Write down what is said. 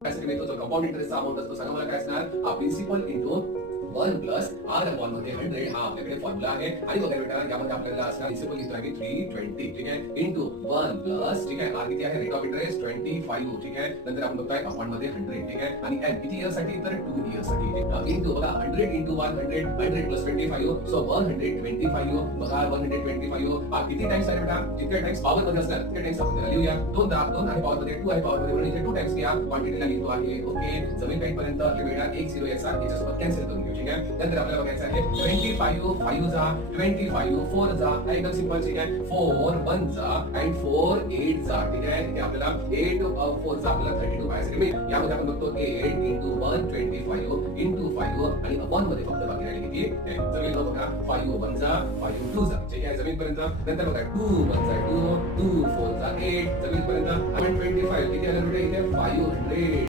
त्यासाठी मिळतो जो कंपाऊंड इंटरेस्टचा अमाऊंट असतो सांगा मला काय असणार हा principal into 1 plus r upon मध्ये 100 हा आपल्याकडे फॉर्म्युला आहे आणि तो काय बेटा यामध्ये आपल्याला असणार प्रिन्सिपल इंटू आहे 320 ठीक आहे इंटू 1 प्लस ठीक आहे आर किती आहे रेट ऑफ इंटरेस्ट 25 ठीक आहे नंतर आपण बघतोय अपॉन मध्ये 100 ठीक आहे आणि एन किती इयर साठी तर 2 इयर साठी इंटू बघा 100 इंटू 100 100 प्लस 25 सो 125 बघा 125 हा किती टाइम्स आहे बेटा जितके टाइम्स पॉवर मध्ये असणार तितके टाइम्स आपण त्याला लिहूया 2 आहे पॉवर मध्ये 2 आहे पॉवर मध्ये म्हणून इथे 2 टाइम्स घ्या क्वांटिटीला लिहितो आहे ओके जमीन काही पर्यंत बेटा 1 0 याचा याच्यासोबत कॅन्सल करून घेऊ ठीक आहे नंतर आपल्याला बघायचं आहे 25 5 जा 25 4 जा एकदम सिंपल ठीक आहे 4 1 जा आणि 4 8 जा ठीक आहे हे आपल्याला 8 4 चा आपल्याला 32 पाहिजे मी यामध्ये आपण बघतो 8 into 125 into 5 आणि अपॉन मध्ये फक्त बाकी राहिले किती जमीन बघा 5 1 जा 5 2 जा ठीक आहे जमीन पर्यंत नंतर बघा 2 1 जा 2 2 4 जा 8 जमीन पर्यंत 125 किती आलं बेटा इथे 500